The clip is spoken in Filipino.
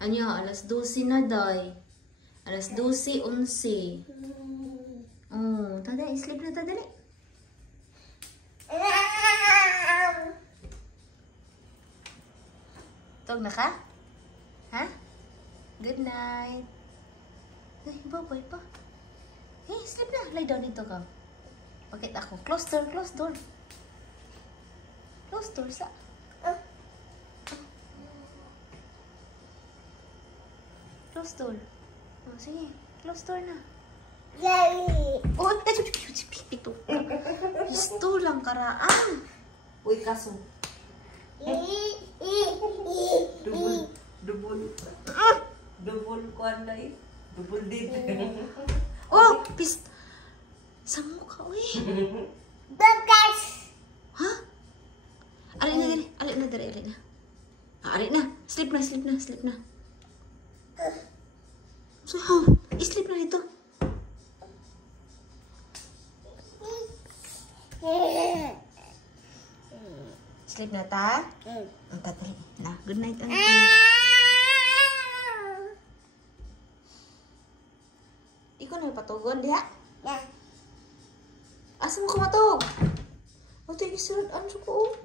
Anya, alas 12 na, day. Alas 12:11. Oh, tada, sleep na, tada. Tog na ka? Ha? Good night. Ay, babay pa. Hey, sleep na. Lie down dito ka. Bakit ako? Close door, close door. Close door sa... Close door. Oh, sige. Close door na. Oh, ito. Gusto lang karaan. Uy, kaso. Double kuan na eh. Double dip. Oh, pist. Sa mukha, uy. Ha? Alin na, dali. Alin na, dali. Alin na. Alin na. Sleep na, sleep na, sleep na. So, sleep na dito. Sleep na ta? Ang tatay. Na, good night. Ikaw na patugon, diha? Asa mo kumatog? O, ito yung isunod. Ano siya po?